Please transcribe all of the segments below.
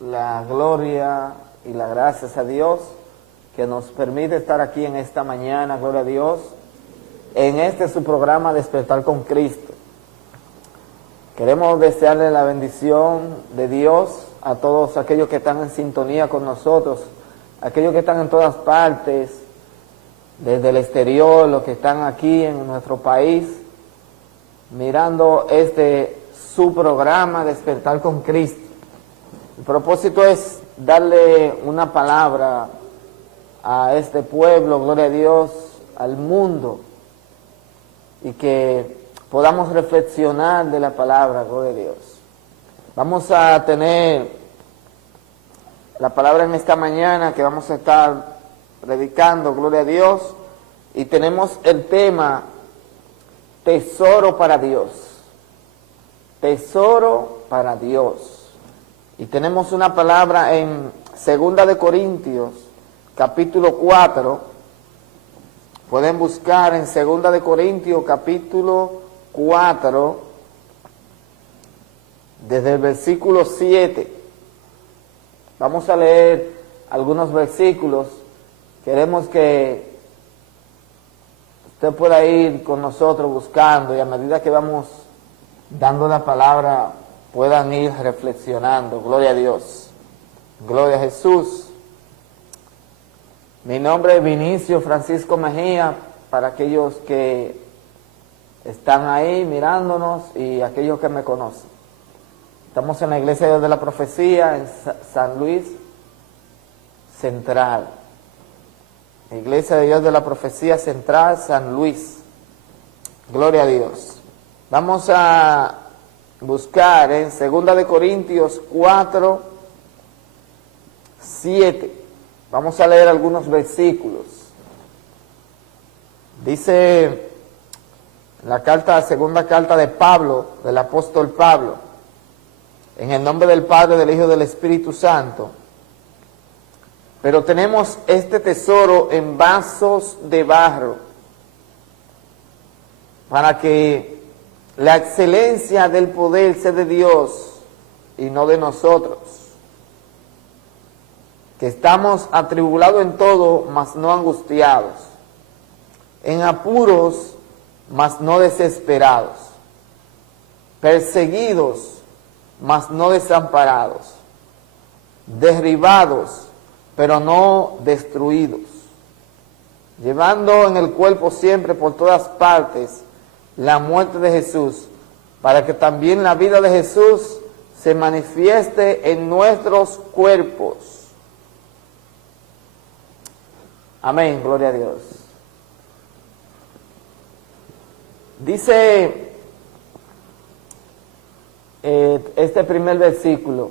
la gloria y las gracias a Dios que nos permite estar aquí en esta mañana, gloria a Dios, en este su programa Despertar con Cristo. Queremos desearle la bendición de Dios a todos aquellos que están en sintonía con nosotros, aquellos que están en todas partes, desde el exterior, los que están aquí en nuestro país, mirando su programa Despertar con Cristo. El propósito es darle una palabra a este pueblo, gloria a Dios, al mundo, y que podamos reflexionar de la palabra, gloria a Dios. Vamos a tener la palabra en esta mañana que vamos a estar predicando, gloria a Dios, y tenemos el tema tesoro para Dios, tesoro para Dios. Y tenemos una palabra en 2 de Corintios, capítulo 4. Pueden buscar en 2 de Corintios, capítulo 4, desde el versículo 7. Vamos a leer algunos versículos. Queremos que usted pueda ir con nosotros buscando, y a medida que vamos dando la palabra puedan ir reflexionando. Gloria a Dios, gloria a Jesús. Mi nombre es Vinicio Francisco Mejía, para aquellos que están ahí mirándonos y aquellos que me conocen. Estamos en la Iglesia de Dios de la Profecía en San Luis Central. Iglesia de Dios de la Profecía Central, San Luis. Gloria a Dios. Vamos a buscar en 2 de Corintios 4, 7. Vamos a leer algunos versículos. Dice la segunda carta de Pablo, del apóstol Pablo, en el nombre del Padre, del Hijo y del Espíritu Santo. Pero tenemos este tesoro en vasos de barro, para que la excelencia del poder sea de Dios y no de nosotros, que estamos atribulados en todo, mas no angustiados, en apuros, mas no desesperados, perseguidos, mas no desamparados, derribados, pero no destruidos, llevando en el cuerpo siempre por todas partes la muerte de Jesús, para que también la vida de Jesús se manifieste en nuestros cuerpos. Amén, gloria a Dios. Dice este primer versículo,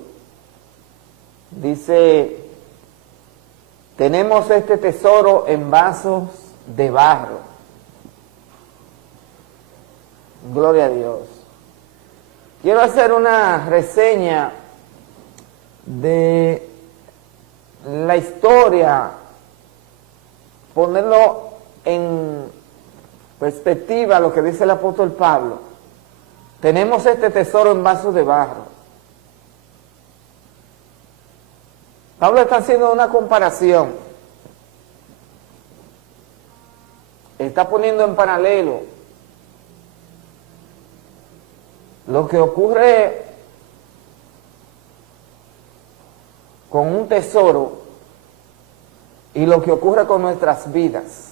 dice: tenemos este tesoro en vasos de barro. Gloria a Dios. Quiero hacer una reseña de la historia, ponerlo en perspectiva lo que dice el apóstol Pablo. Tenemos este tesoro en vasos de barro. Pablo está haciendo una comparación. Está poniendo en paralelo lo que ocurre con un tesoro y lo que ocurre con nuestras vidas.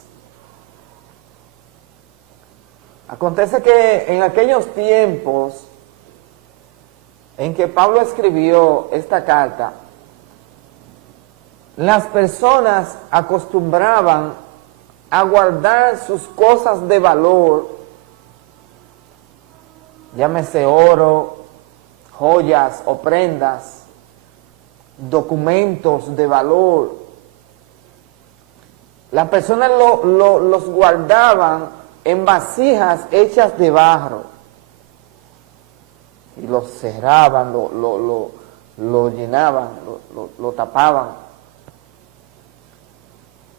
Acontece que en aquellos tiempos en que Pablo escribió esta carta, las personas acostumbraban a guardar sus cosas de valor, llámese oro, joyas o prendas, documentos de valor. Las personas los guardaban en vasijas hechas de barro y los cerraban, lo llenaban, lo tapaban.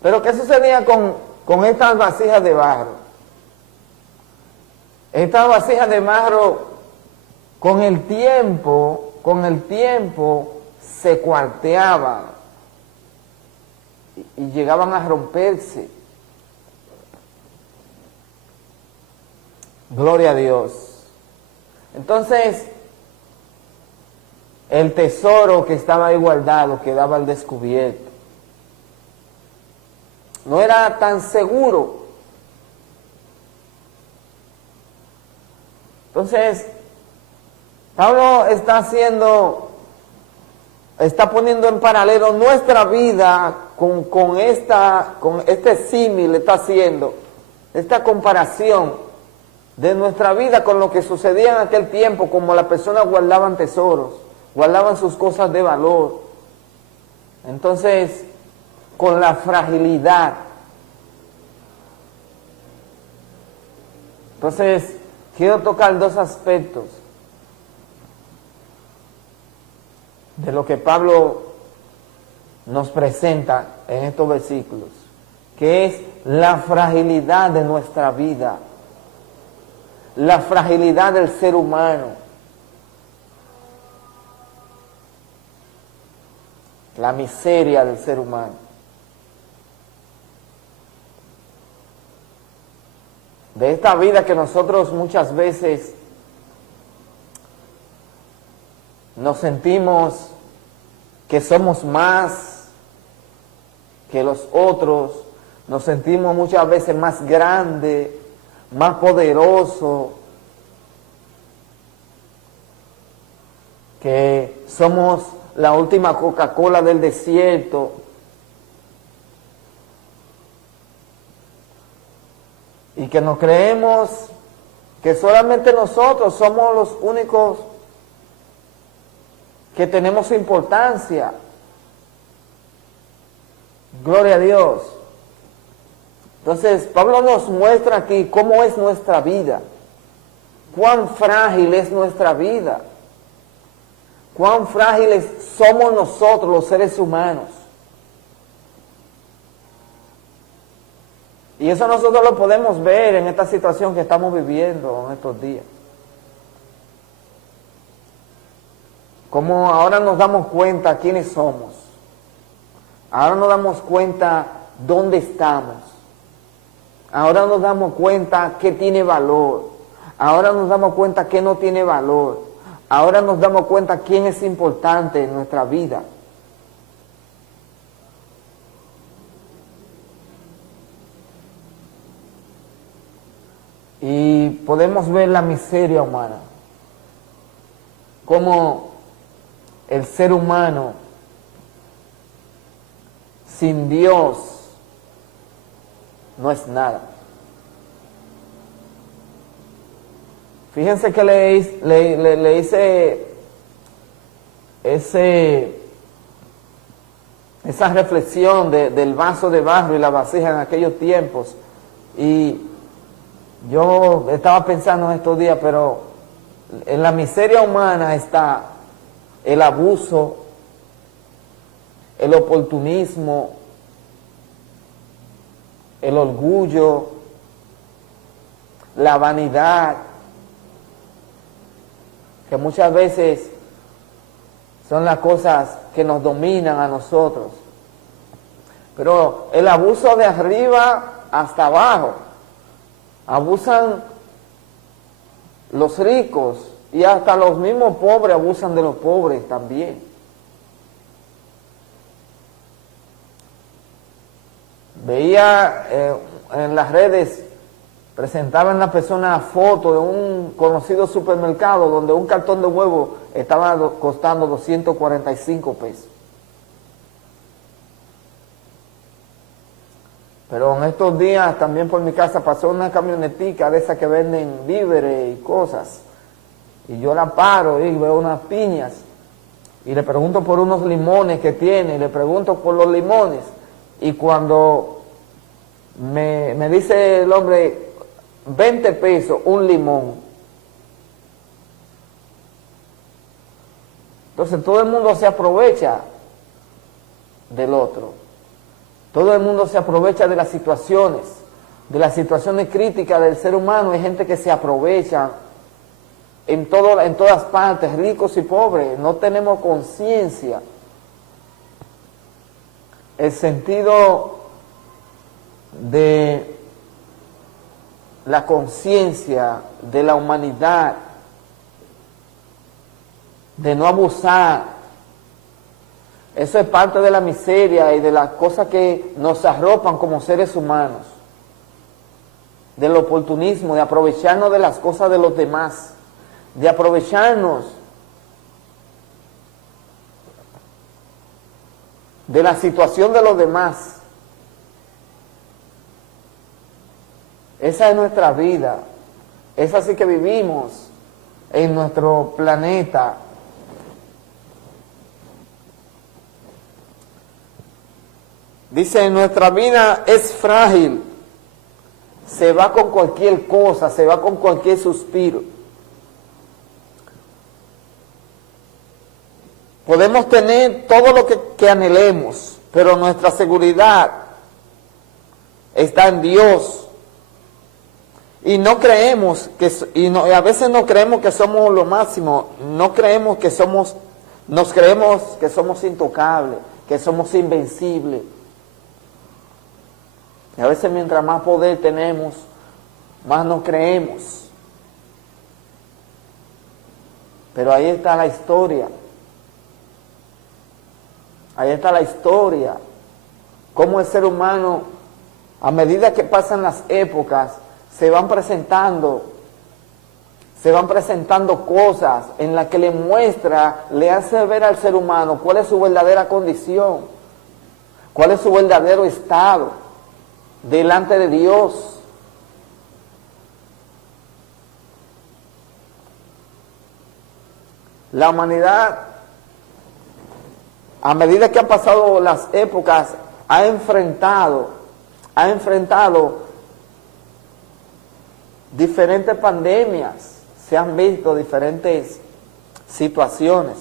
Pero ¿qué sucedía con estas vasijas de barro? Estas vasijas de barro con el tiempo se cuarteaban y llegaban a romperse. Gloria a Dios. Entonces, el tesoro que estaba ahí guardado quedaba al descubierto. No era tan seguro. Entonces, Pablo está poniendo en paralelo nuestra vida con este símil, está haciendo esta comparación de nuestra vida con lo que sucedía en aquel tiempo, como las personas guardaban tesoros, guardaban sus cosas de valor. Entonces, con la fragilidad. Entonces, quiero tocar dos aspectos de lo que Pablo nos presenta en estos versículos, que es la fragilidad de nuestra vida, la fragilidad del ser humano, la miseria del ser humano. De esta vida que nosotros muchas veces nos sentimos que somos más que los otros, nos sentimos muchas veces más grandes, más poderosos, que somos la última Coca-Cola del desierto. Y que nos creemos que solamente nosotros somos los únicos que tenemos importancia. Gloria a Dios. Entonces, Pablo nos muestra aquí cómo es nuestra vida, cuán frágil es nuestra vida, cuán frágiles somos nosotros los seres humanos. Y eso nosotros lo podemos ver en esta situación que estamos viviendo en estos días. Como ahora nos damos cuenta quiénes somos. Ahora nos damos cuenta dónde estamos. Ahora nos damos cuenta qué tiene valor. Ahora nos damos cuenta qué no tiene valor. Ahora nos damos cuenta quién es importante en nuestra vida. Y podemos ver la miseria humana, cómo el ser humano sin Dios no es nada. Fíjense que le hice esa reflexión del vaso de barro y la vasija en aquellos tiempos, y yo estaba pensando en estos días, pero en la miseria humana está el abuso, el oportunismo, el orgullo, la vanidad, que muchas veces son las cosas que nos dominan a nosotros. Pero el abuso de arriba hasta abajo. Abusan los ricos y hasta los mismos pobres abusan de los pobres también. Veía en las redes, presentaban la persona foto de un conocido supermercado donde un cartón de huevo estaba costando 245 pesos. Pero en estos días también por mi casa pasó una camionetica de esas que venden víveres y cosas. Y yo la paro y veo unas piñas. Y le pregunto por unos limones que tiene. Y le pregunto por los limones. Y cuando me dice el hombre, 20 pesos un limón. Entonces todo el mundo se aprovecha del otro. Todo el mundo se aprovecha de las situaciones críticas del ser humano. Hay gente que se aprovecha en todas partes, ricos y pobres. No tenemos conciencia el sentido de la conciencia de la humanidad, de no abusar. Eso es parte de la miseria y de las cosas que nos arropan como seres humanos, del oportunismo, de aprovecharnos de las cosas de los demás, de aprovecharnos de la situación de los demás. Esa es nuestra vida, es así que vivimos en nuestro planeta. Dice, nuestra vida es frágil, se va con cualquier cosa, se va con cualquier suspiro. Podemos tener todo lo que anhelemos, pero nuestra seguridad está en Dios. Y no creemos a veces no creemos que somos lo máximo, nos creemos que somos intocables, que somos invencibles. Y a veces mientras más poder tenemos, más nos creemos. Pero ahí está la historia. Ahí está la historia. Cómo el ser humano, a medida que pasan las épocas, se van presentando cosas en las que le hace ver al ser humano cuál es su verdadera condición, cuál es su verdadero estado delante de Dios. La humanidad, a medida que han pasado las épocas, ha enfrentado diferentes pandemias, se han visto diferentes situaciones.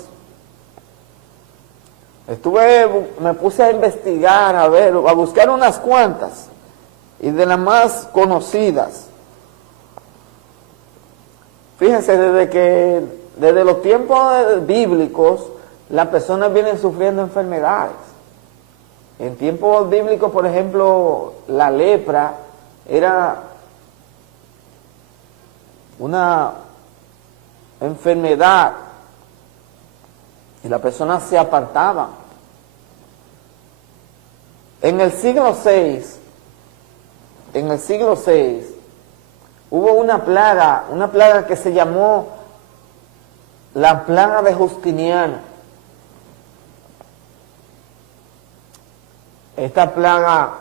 Me puse a investigar, a buscar unas cuantas, y de las más conocidas. Fíjense, desde los tiempos bíblicos, las personas vienen sufriendo enfermedades. En tiempos bíblicos, por ejemplo, la lepra era una enfermedad y las personas se apartaban. En el siglo VI, hubo una plaga que se llamó la plaga de Justiniano. Esta plaga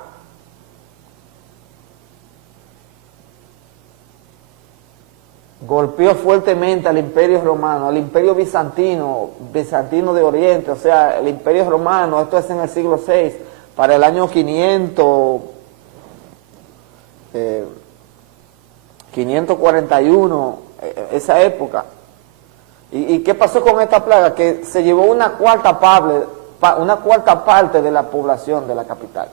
golpeó fuertemente al Imperio Romano, al Imperio Bizantino de Oriente, o sea, el Imperio Romano. Esto es en el siglo VI, para el año 541, esa época. ¿Y qué pasó con esta plaga? Que se llevó una cuarta parte de la población de la capital.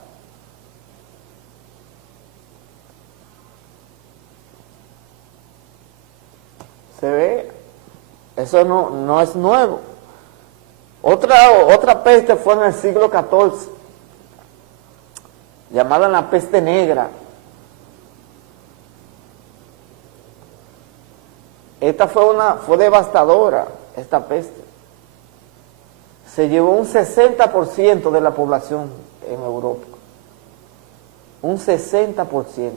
¿Se ve? Eso no es nuevo. Otra peste fue en el siglo XIV, llamada la peste negra. Esta fue devastadora, esta peste. Se llevó un 60% de la población en Europa. Un 60%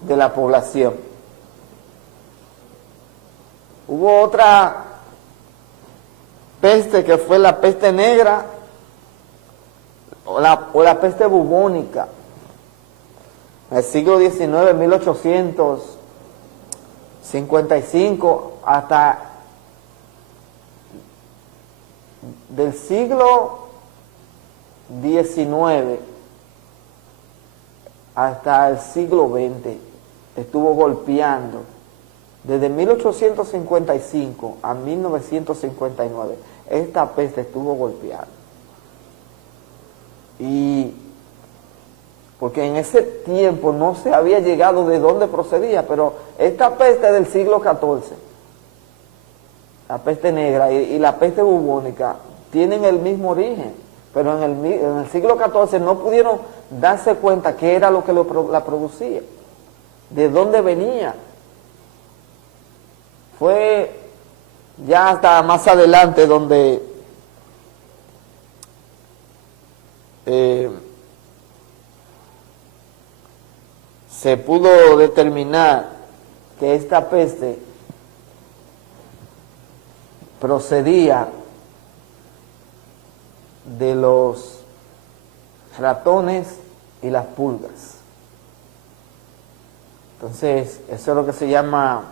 de la población. Hubo otra peste que fue la peste negra o la peste bubónica. En el siglo XIX, 1855, hasta del siglo XIX hasta el siglo XX estuvo golpeando. Desde 1855 a 1959, esta peste estuvo golpeando. Y porque en ese tiempo no se había llegado de dónde procedía, pero esta peste del siglo XIV, la peste negra y la peste bubónica, tienen el mismo origen, pero en el siglo XIV no pudieron darse cuenta qué era lo que la producía, de dónde venía. Fue ya hasta más adelante donde se pudo determinar que esta peste procedía de los ratones y las pulgas. Entonces, eso es lo que se llama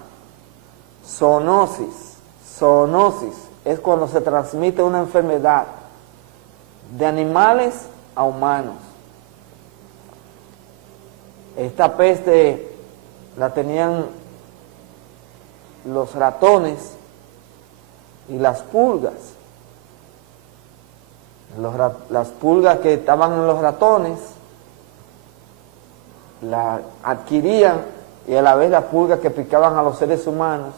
zoonosis. Zoonosis es cuando se transmite una enfermedad de animales a humanos. Esta peste la tenían los ratones y las pulgas. Las pulgas que estaban en los ratones la adquirían, y a la vez las pulgas que picaban a los seres humanos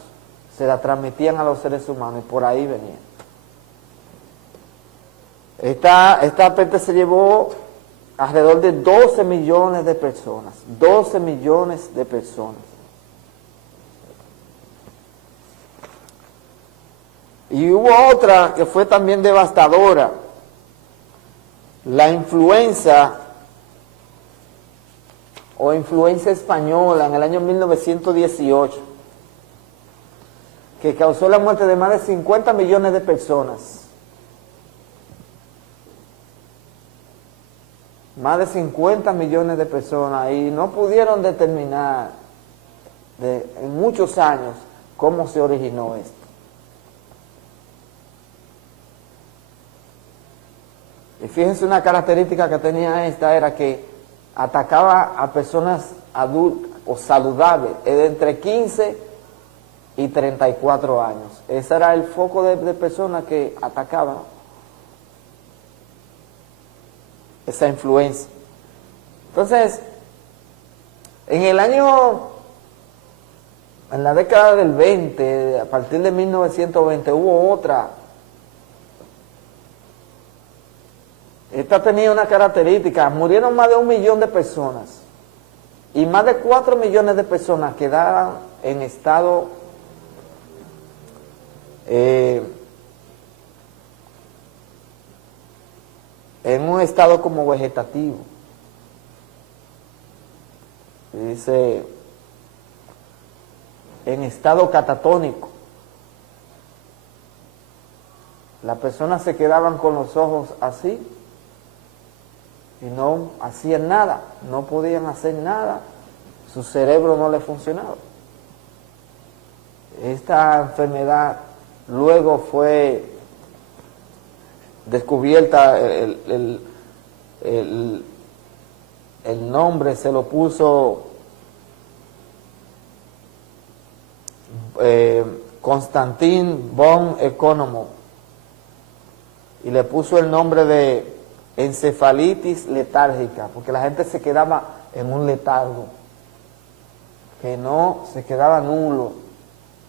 se la transmitían a los seres humanos, y por ahí venían. Esta peste se llevó alrededor de 12 millones de personas. 12 millones de personas. Y hubo otra que fue también devastadora, la influenza o influenza española en el año 1918, que causó la muerte de más de 50 millones de personas. Más de 50 millones de personas, y no pudieron determinar en muchos años cómo se originó esto. Y fíjense, una característica que tenía esta era que atacaba a personas adultas o saludables, de entre 15 y 34 años. Ese era el foco de personas que atacaban esa influencia. Entonces, en la década del 20, a partir de 1920, hubo otra. Esta tenía una característica: murieron más de 1 millón de personas, y más de 4 millones de personas quedaron en estado en un estado como vegetativo. Dice, en estado catatónico. Las personas se quedaban con los ojos así y no hacían nada, no podían hacer nada, su cerebro no le funcionaba. Esta enfermedad luego fue descubierta, el nombre se lo puso Constantin von Economo, y le puso el nombre de encefalitis letárgica, porque la gente se quedaba en un letargo, que no, se quedaba nulo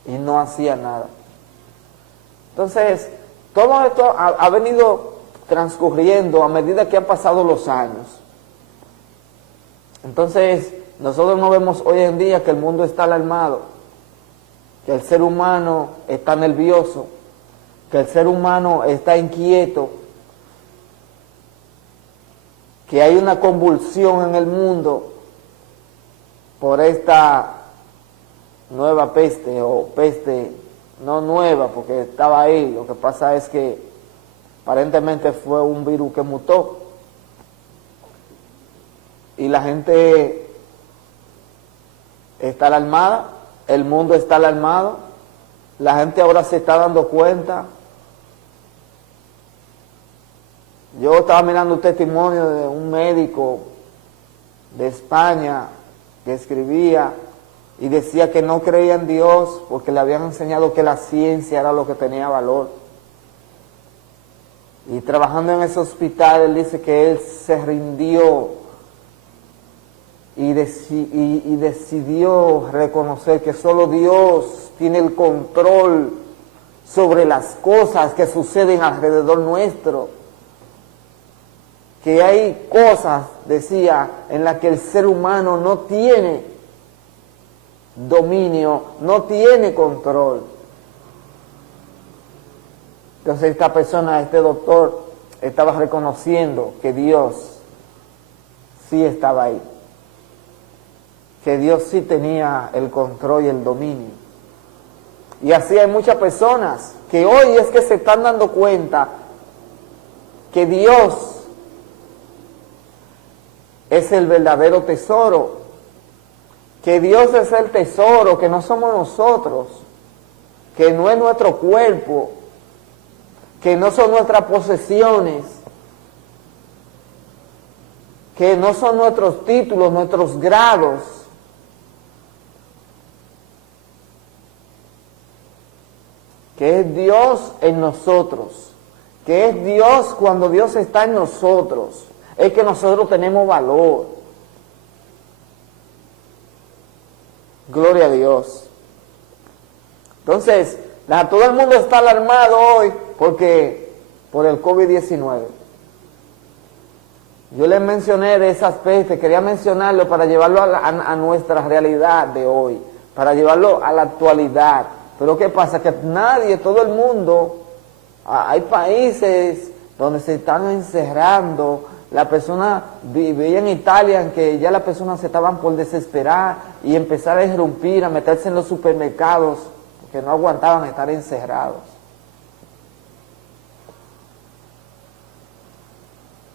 y no hacía nada. Entonces, todo esto ha venido transcurriendo a medida que han pasado los años. Entonces, nosotros no vemos hoy en día que el mundo está alarmado, que el ser humano está nervioso, que el ser humano está inquieto, que hay una convulsión en el mundo por esta nueva peste, o peste no nueva porque estaba ahí. Lo que pasa es que aparentemente fue un virus que mutó y la gente está alarmada, el mundo está alarmado, la gente ahora se está dando cuenta. Yo estaba mirando un testimonio de un médico de España que escribía y decía que no creía en Dios porque le habían enseñado que la ciencia era lo que tenía valor. Y trabajando en ese hospital, él dice que él se rindió y decidió reconocer que solo Dios tiene el control sobre las cosas que suceden alrededor nuestro. Que hay cosas, decía, en las que el ser humano no tiene dominio, no tiene control. Entonces esta persona, este doctor, estaba reconociendo que Dios sí estaba ahí, que Dios sí tenía el control y el dominio. Y así hay muchas personas que hoy es que se están dando cuenta que Dios es el verdadero tesoro, que Dios es el tesoro, que no somos nosotros, que no es nuestro cuerpo, que no son nuestras posesiones, que no son nuestros títulos, nuestros grados, que es Dios en nosotros, que es Dios cuando Dios está en nosotros, es que nosotros tenemos valor. Gloria a Dios. Entonces, todo el mundo está alarmado hoy por el COVID-19. Yo les mencioné de ese aspecto, quería mencionarlo para llevarlo a nuestra realidad de hoy, para llevarlo a la actualidad. Pero ¿qué pasa? Que nadie, todo el mundo, hay países donde se están encerrando. La persona, veía en Italia en que ya las personas se estaban por desesperar y empezar a irrumpir, a meterse en los supermercados, porque no aguantaban estar encerrados.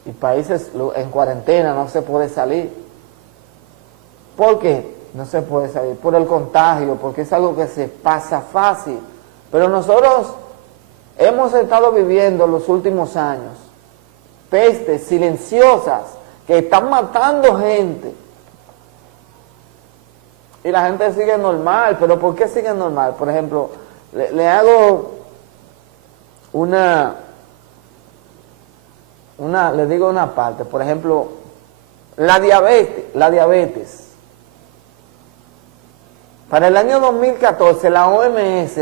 Y países en cuarentena, no se puede salir. ¿Por qué no se puede salir? Por el contagio, porque es algo que se pasa fácil. Pero nosotros hemos estado viviendo los últimos años pestes silenciosas que están matando gente. Y la gente sigue normal. ¿Pero por qué sigue normal? Por ejemplo, le hago le digo una parte. Por ejemplo, la diabetes. Para el año 2014, la OMS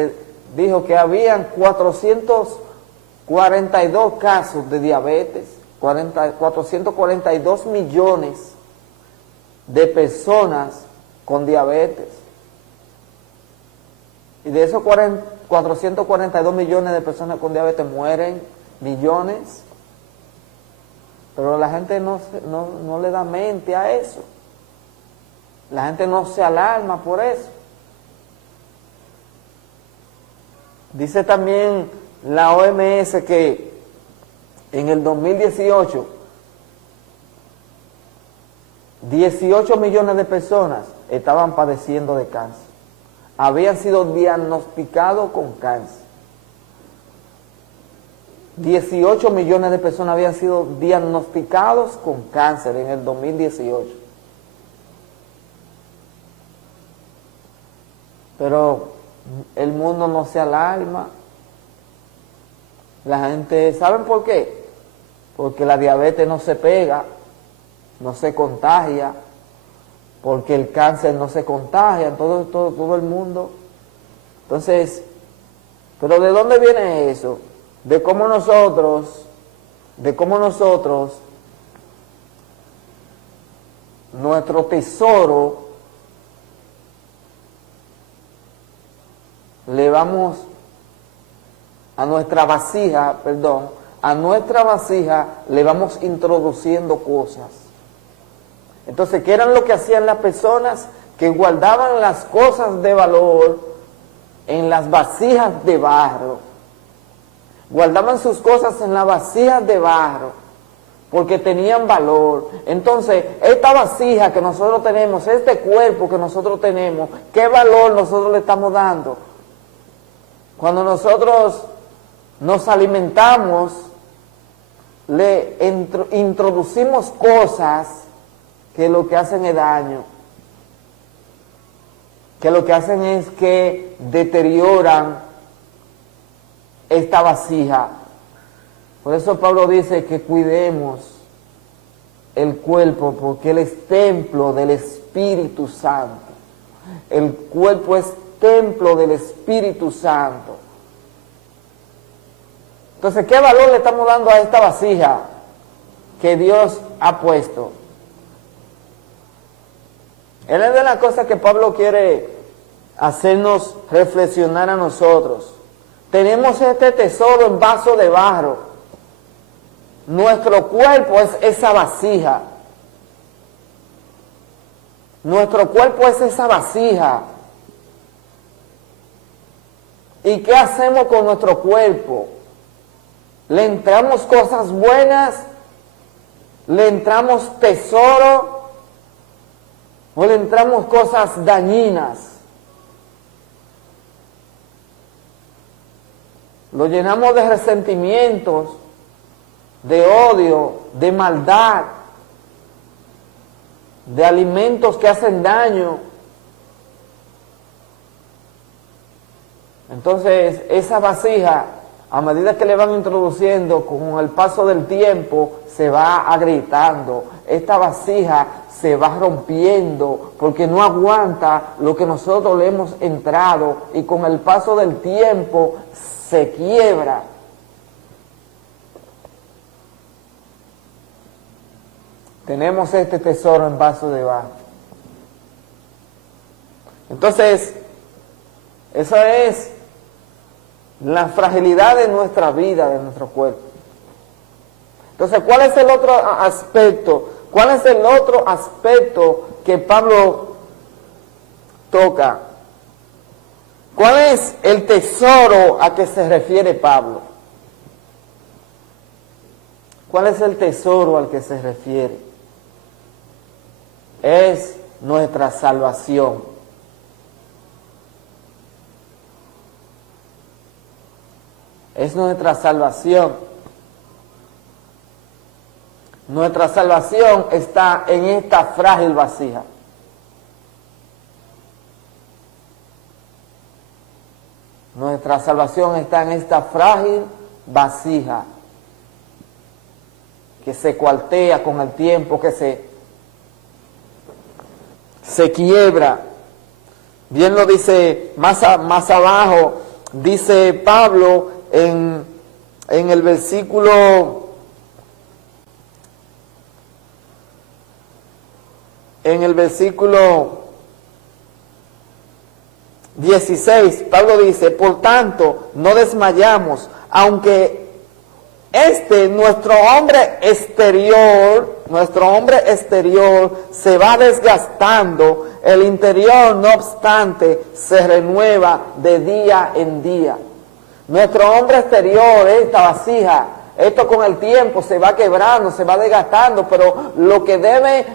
dijo que habían 442 casos de diabetes, 442 millones de personas con diabetes. Y de esos 442 millones de personas con diabetes mueren millones. Pero la gente no le da mente a eso. La gente no se alarma por eso. Dice también la OMS que en el 2018, 18 millones de personas estaban padeciendo de cáncer. Habían sido diagnosticados con cáncer. 18 millones de personas habían sido diagnosticados con cáncer en el 2018. Pero el mundo no se alarma. La gente, ¿saben por qué? Porque la diabetes no se pega, no se contagia, porque el cáncer no se contagia en todo el mundo. Entonces, ¿pero de dónde viene eso? De cómo nosotros, nuestro tesoro, le vamos a nuestra vasija, le vamos introduciendo cosas. Entonces, ¿qué eran lo que hacían las personas? Que guardaban las cosas de valor en las vasijas de barro. Guardaban sus cosas en las vasijas de barro, porque tenían valor. Entonces, esta vasija que nosotros tenemos, este cuerpo que nosotros tenemos, ¿qué valor nosotros le estamos dando? Cuando nosotros nos alimentamos, le introducimos cosas que lo que hacen es daño, que lo que hacen es que deterioran esta vasija. Por eso Pablo dice que cuidemos el cuerpo, porque él es templo del Espíritu Santo. El cuerpo es templo del Espíritu Santo. Entonces, ¿qué valor le estamos dando a esta vasija que Dios ha puesto? Es de las cosas que Pablo quiere hacernos reflexionar a nosotros. Tenemos este tesoro en vaso de barro. Nuestro cuerpo es esa vasija. Nuestro cuerpo es esa vasija. ¿Y qué hacemos con nuestro cuerpo? ¿Le entramos cosas buenas? ¿Le entramos tesoro? ¿O le entramos cosas dañinas? Lo llenamos de resentimientos, de odio, de maldad, de alimentos que hacen daño. Entonces, esa vasija, a medida que le van introduciendo, con el paso del tiempo, se va agrietando. Esta vasija se va rompiendo porque no aguanta lo que nosotros le hemos entrado, y con el paso del tiempo se quiebra. Tenemos este tesoro en vaso de barro. Entonces, eso es la fragilidad de nuestra vida, de nuestro cuerpo. Entonces, ¿cuál es el otro aspecto? ¿Cuál es el otro aspecto que Pablo toca? ¿Cuál es el tesoro a que se refiere Pablo? ¿Cuál es el tesoro al que se refiere? Es nuestra salvación. Es nuestra salvación. Nuestra salvación está en esta frágil vasija. Nuestra salvación está en esta frágil vasija que se cuartea con el tiempo, que se quiebra. Bien lo dice más abajo, dice Pablo en el versículo 16, Pablo dice: por tanto, no desmayamos, aunque nuestro hombre exterior se va desgastando, el interior, no obstante, se renueva de día en día. Nuestro hombre exterior, esta vasija, esto con el tiempo se va quebrando, se va desgastando, pero lo que debe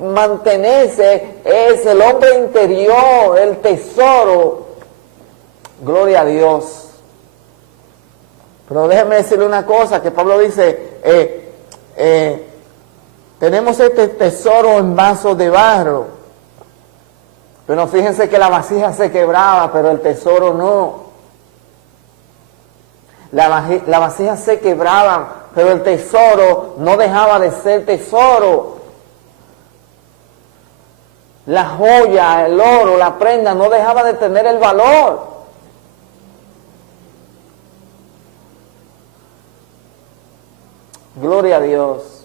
mantenerse es el hombre interior, el tesoro. Gloria a Dios. Pero déjeme decirle una cosa, que Pablo dice, tenemos este tesoro en vasos de barro, pero fíjense que la vasija se quebraba, pero el tesoro no. La vasija se quebraba, pero el tesoro no dejaba de ser tesoro. La joya, el oro, la prenda no dejaba de tener el valor. Gloria a Dios.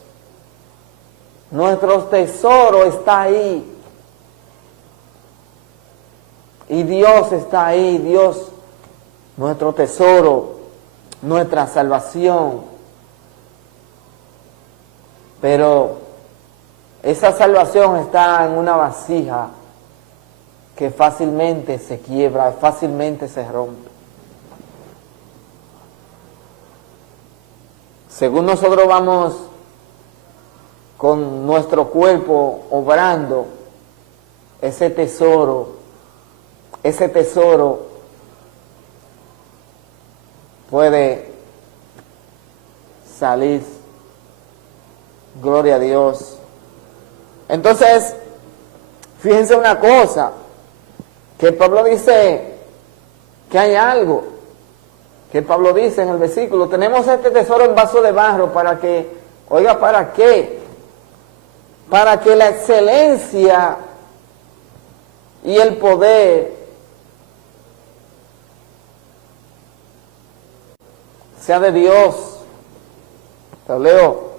Nuestro tesoro está ahí. Y Dios está ahí, Dios, nuestro tesoro, nuestra salvación. Pero esa salvación está en una vasija que fácilmente se quiebra, fácilmente se rompe. Según nosotros vamos con nuestro cuerpo obrando, ese tesoro puede salir. Gloria a Dios. Entonces, fíjense una cosa, que Pablo dice que hay algo, que Pablo dice en el versículo: tenemos este tesoro en vaso de barro para que, oiga, ¿para qué? Para que la excelencia y el poder sea de Dios. Te leo.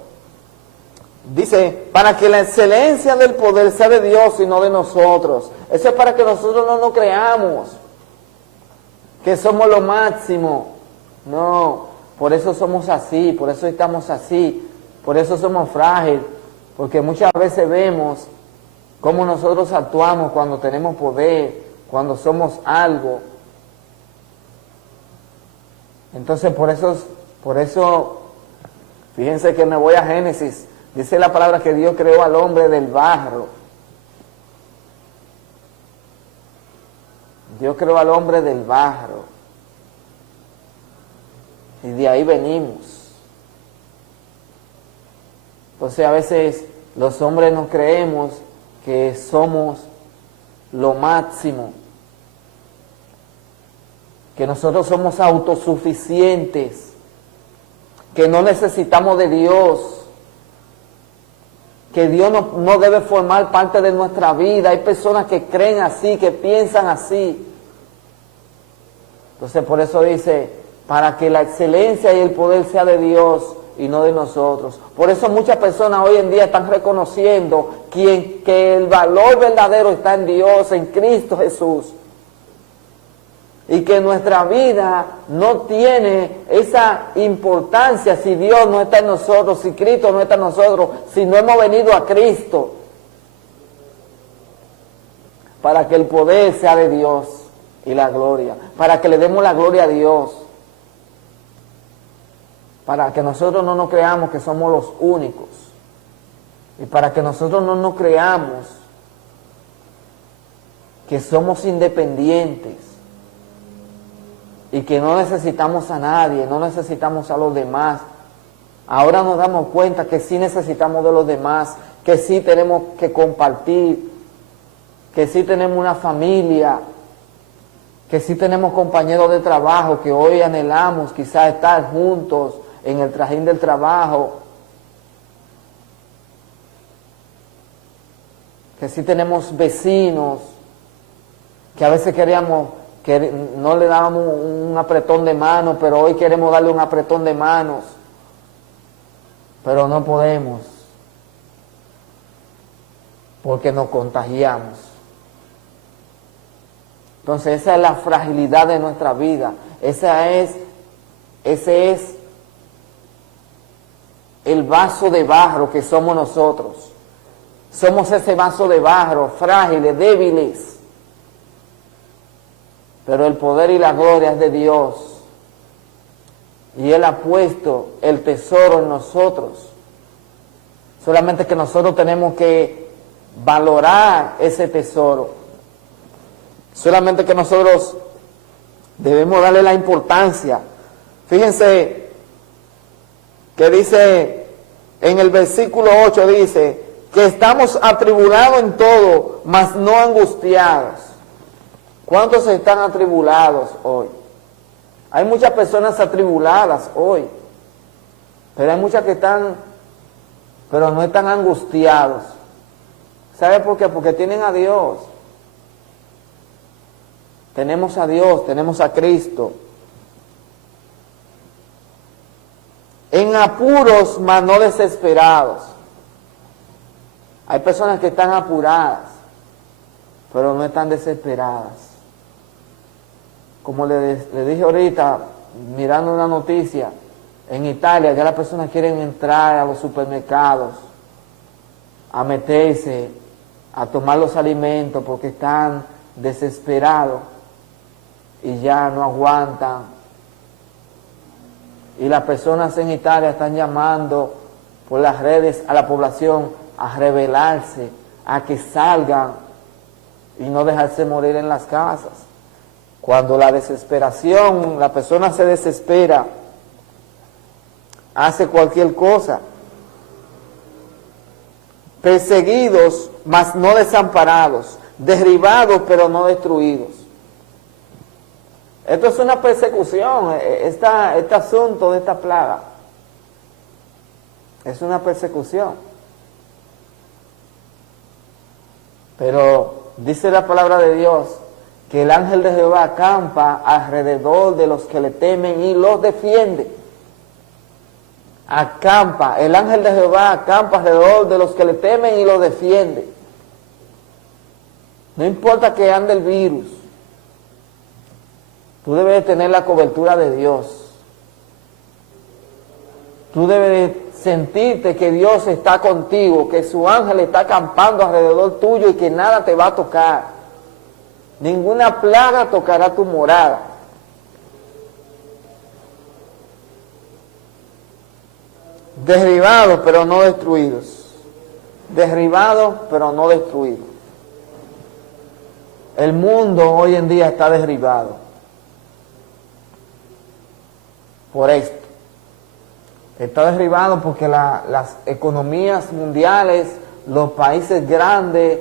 Dice, para que la excelencia del poder sea de Dios y no de nosotros. Eso es para que nosotros no nos creamos que somos lo máximo. No, por eso somos así, por eso estamos así, por eso somos frágiles, porque muchas veces vemos cómo nosotros actuamos cuando tenemos poder, cuando somos algo. Entonces por eso, fíjense que me voy a Génesis. Dice la palabra que Dios creó al hombre del barro. Dios creó al hombre del barro. Y de ahí venimos. Entonces a veces los hombres nos creemos que somos lo máximo. Que nosotros somos autosuficientes. Que no necesitamos de Dios. Que Dios no debe formar parte de nuestra vida. Hay personas que creen así, que piensan así. Entonces por eso dice, para que la excelencia y el poder sea de Dios y no de nosotros. Por eso muchas personas hoy en día están reconociendo que el valor verdadero está en Dios, en Cristo Jesús. Y que nuestra vida no tiene esa importancia si Dios no está en nosotros, si Cristo no está en nosotros, si no hemos venido a Cristo. Para que el poder sea de Dios y la gloria. Para que le demos la gloria a Dios. Para que nosotros no nos creamos que somos los únicos. Y para que nosotros no nos creamos que somos independientes. Y que no necesitamos a nadie, no necesitamos a los demás. Ahora nos damos cuenta que sí necesitamos de los demás, que sí tenemos que compartir, que sí tenemos una familia, que sí tenemos compañeros de trabajo, que hoy anhelamos quizás estar juntos en el trajín del trabajo, que sí tenemos vecinos, que a veces queríamos que no le dábamos un apretón de manos, pero hoy queremos darle un apretón de manos, pero no podemos, porque nos contagiamos. Entonces esa es la fragilidad de nuestra vida, ese es el vaso de barro que somos nosotros. Somos ese vaso de barro, frágiles, débiles. Pero el poder y la gloria es de Dios. Y Él ha puesto el tesoro en nosotros. Solamente que nosotros tenemos que valorar ese tesoro. Solamente que nosotros debemos darle la importancia. Fíjense que dice en el versículo 8, dice que estamos atribulados en todo, mas no angustiados. ¿Cuántos están atribulados hoy? Hay muchas personas atribuladas hoy, pero hay muchas que están, pero no están angustiados. ¿Sabe por qué? Porque tienen a Dios. Tenemos a Dios, tenemos a Cristo. En apuros, mas no desesperados. Hay personas que están apuradas, pero no están desesperadas. Como le dije ahorita, mirando una noticia, en Italia ya las personas quieren entrar a los supermercados, a meterse, a tomar los alimentos porque están desesperados y ya no aguantan. Y las personas en Italia están llamando por las redes a la población a rebelarse, a que salgan y no dejarse morir en las casas. Cuando la desesperación, la persona se desespera, hace cualquier cosa. Perseguidos, mas no desamparados, derribados, pero no destruidos. Esto es una persecución, este asunto de esta plaga. Es una persecución. Pero dice la palabra de Dios que el ángel de Jehová acampa alrededor de los que le temen y los defiende. acampa, el ángel de Jehová acampa alrededor de los que le temen y los defiende. No importa que ande el virus, tú debes tener la cobertura de Dios. Tú debes sentirte que Dios está contigo, que su ángel está acampando alrededor tuyo y que nada te va a tocar. Ninguna plaga tocará tu morada. Derribados pero no destruidos. Derribados pero no destruidos. El mundo hoy en día está derribado por esto. Está derribado porque las economías mundiales, los países grandes,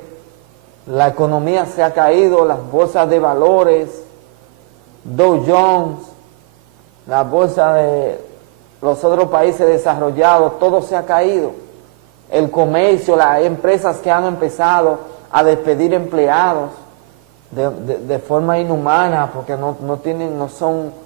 la economía se ha caído, las bolsas de valores, Dow Jones, la bolsa de los otros países desarrollados, todo se ha caído. El comercio, las empresas que han empezado a despedir empleados de forma inhumana, porque no son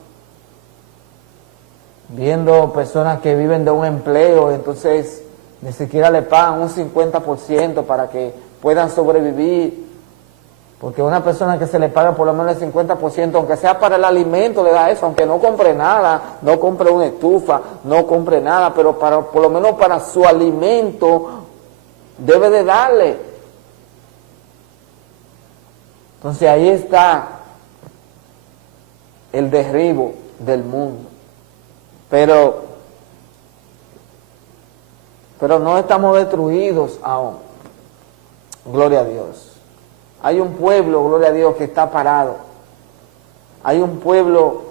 viendo personas que viven de un empleo, entonces ni siquiera le pagan un 50% para que puedan sobrevivir, porque una persona que se le paga por lo menos el 50%, aunque sea para el alimento, le da eso, aunque no compre nada, no compre una estufa, no compre nada, pero por lo menos para su alimento debe de darle. Entonces ahí está el derribo del mundo. Pero no estamos destruidos aún. Gloria a Dios. Hay un pueblo, gloria a Dios, que está parado. Hay un pueblo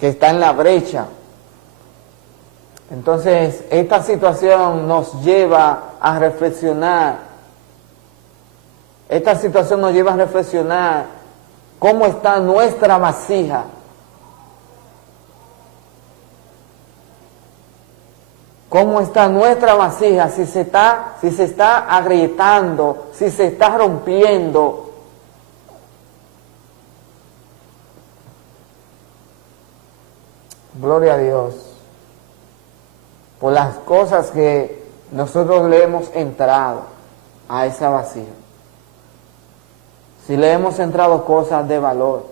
que está en la brecha. Entonces, esta situación nos lleva a reflexionar. Esta situación nos lleva a reflexionar cómo está nuestra vasija. ¿Cómo está nuestra vasija? Si se está agrietando, si se está rompiendo. Gloria a Dios por las cosas que nosotros le hemos entrado a esa vasija. Si le hemos entrado cosas de valor,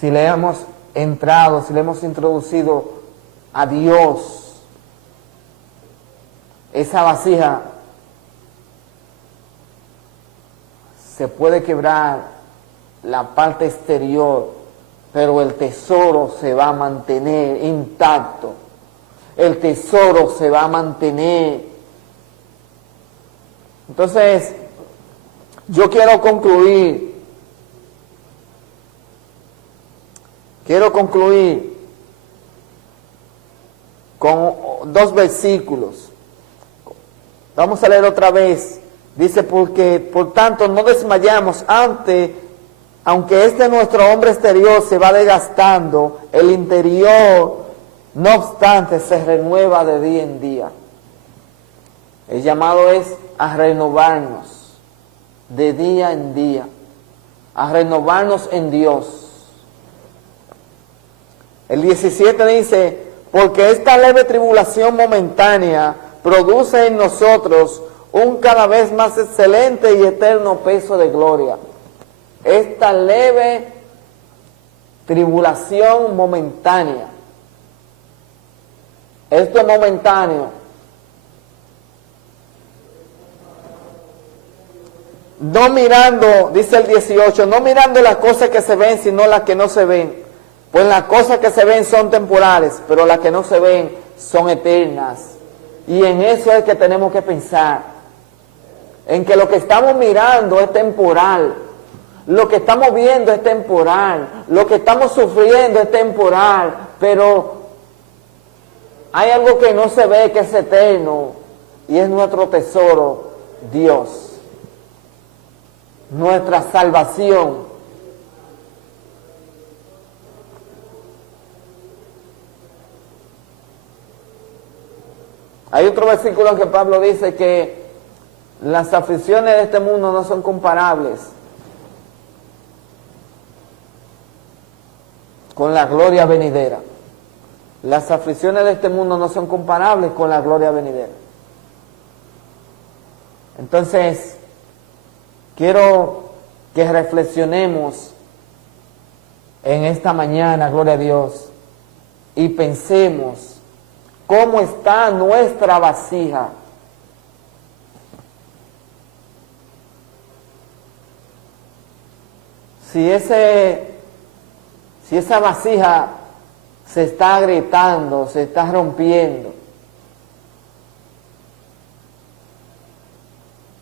si le hemos entrado, si le hemos introducido a Dios, esa vasija se puede quebrar la parte exterior, pero el tesoro se va a mantener intacto. El tesoro se va a mantener. Entonces, yo quiero concluir con dos versículos. Vamos a leer otra vez. Dice, porque por tanto no desmayamos aunque nuestro hombre exterior se va desgastando, el interior, no obstante, se renueva de día en día. El llamado es a renovarnos de día en día, a renovarnos en Dios. El 17 dice, porque esta leve tribulación momentánea produce en nosotros un cada vez más excelente y eterno peso de gloria. Esta leve tribulación momentánea. Esto es momentáneo. No mirando, dice el 18, no mirando las cosas que se ven, sino las que no se ven. Pues las cosas que se ven son temporales, pero las que no se ven son eternas. Y en eso es que tenemos que pensar. En que lo que estamos mirando es temporal. Lo que estamos viendo es temporal. Lo que estamos sufriendo es temporal. Pero hay algo que no se ve, que es eterno. Y es nuestro tesoro, Dios. Nuestra salvación. Hay otro versículo en que Pablo dice que las aflicciones de este mundo no son comparables con la gloria venidera. las aflicciones de este mundo no son comparables con la gloria venidera. Entonces, quiero que reflexionemos en esta mañana, gloria a Dios, y pensemos cómo está nuestra vasija. Si esa vasija se está agrietando, se está rompiendo,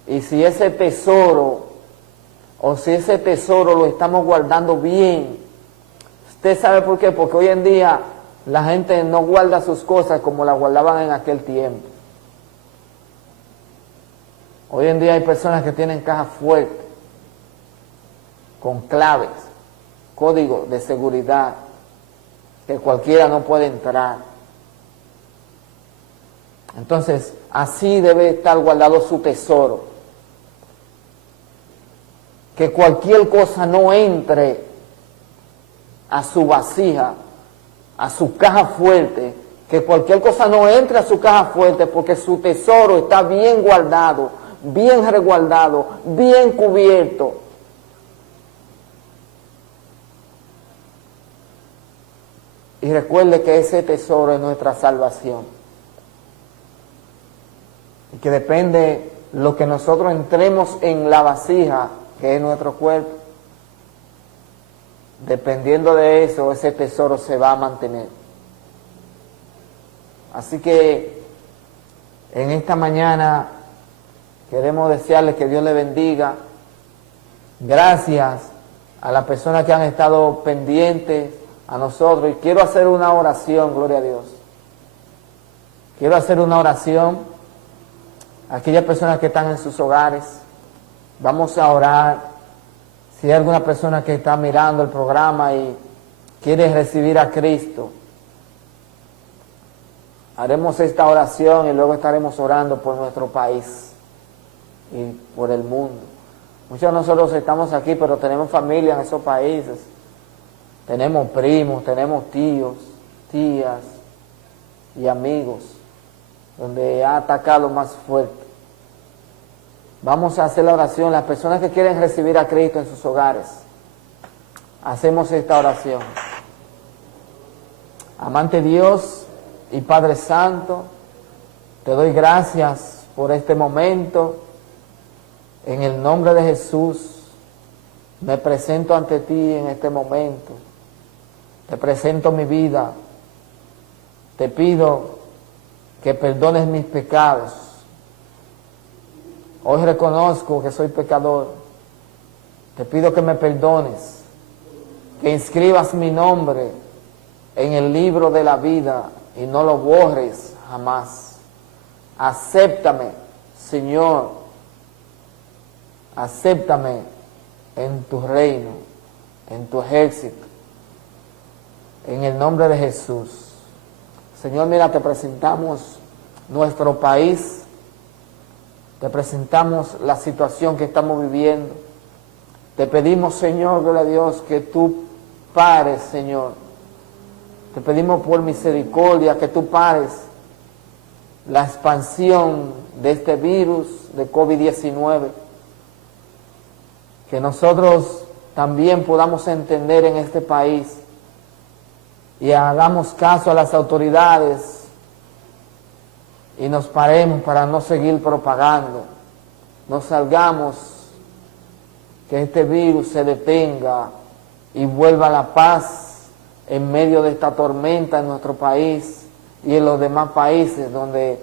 y si ese tesoro, o si ese tesoro lo estamos guardando bien, usted sabe por qué, porque hoy en día la gente no guarda sus cosas como las guardaban en aquel tiempo. Hoy en día hay personas que tienen cajas fuertes, con claves, código de seguridad, que cualquiera no puede entrar. Entonces, así debe estar guardado su tesoro. Que cualquier cosa no entre a su vasija, a su caja fuerte, que cualquier cosa no entre a su caja fuerte, porque su tesoro está bien guardado, bien resguardado, bien cubierto. Y recuerde que ese tesoro es nuestra salvación. Y que depende lo que nosotros entremos en la vasija, que es nuestro cuerpo. Dependiendo de eso, ese tesoro se va a mantener. Así que en esta mañana queremos desearles que Dios le bendiga. Gracias a las personas que han estado pendientes a nosotros. Y quiero hacer una oración, gloria a Dios. Quiero hacer una oración a aquellas personas que están en sus hogares. Vamos a orar. Si hay alguna persona que está mirando el programa y quiere recibir a Cristo, haremos esta oración y luego estaremos orando por nuestro país y por el mundo. Muchos de nosotros estamos aquí, pero tenemos familia en esos países. Tenemos primos, tenemos tíos, tías y amigos, donde ha atacado más fuerte. Vamos a hacer la oración. Las personas que quieren recibir a Cristo en sus hogares, hacemos esta oración. Amante Dios y Padre Santo, te doy gracias por este momento. En el nombre de Jesús, me presento ante ti en este momento. Te presento mi vida. Te pido que perdones mis pecados. Hoy reconozco que soy pecador. Te pido que me perdones, que inscribas mi nombre en el libro de la vida y no lo borres jamás. Acéptame, Señor. Acéptame en tu reino, en tu ejército. En el nombre de Jesús. Señor, mira, te presentamos nuestro país. Te presentamos la situación que estamos viviendo. Te pedimos, Señor, gloria a Dios, que tú pares, Señor. Te pedimos por misericordia que tú pares la expansión de este virus de COVID-19. Que nosotros también podamos entender en este país y hagamos caso a las autoridades y nos paremos para no seguir propagando. No salgamos, que este virus se detenga y vuelva la paz en medio de esta tormenta en nuestro país y en los demás países donde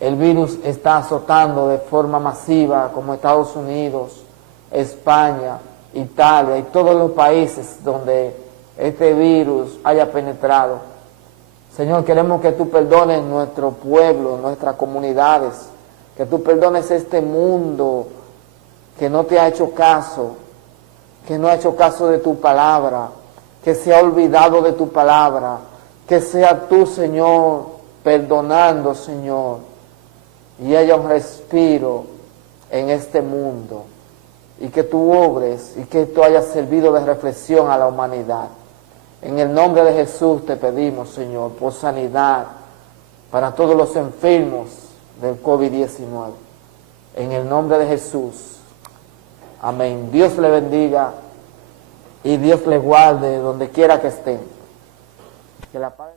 el virus está azotando de forma masiva, como Estados Unidos, España, Italia y todos los países donde este virus haya penetrado. Señor, queremos que tú perdones nuestro pueblo, nuestras comunidades, que tú perdones este mundo que no te ha hecho caso, que no ha hecho caso de tu palabra, que se ha olvidado de tu palabra, que sea tú, Señor, perdonando, Señor, y haya un respiro en este mundo, y que tú obres, y que esto haya servido de reflexión a la humanidad. En el nombre de Jesús te pedimos, Señor, por sanidad para todos los enfermos del COVID-19. En el nombre de Jesús. Amén. Dios le bendiga y Dios le guarde donde quiera que estén. Que la paz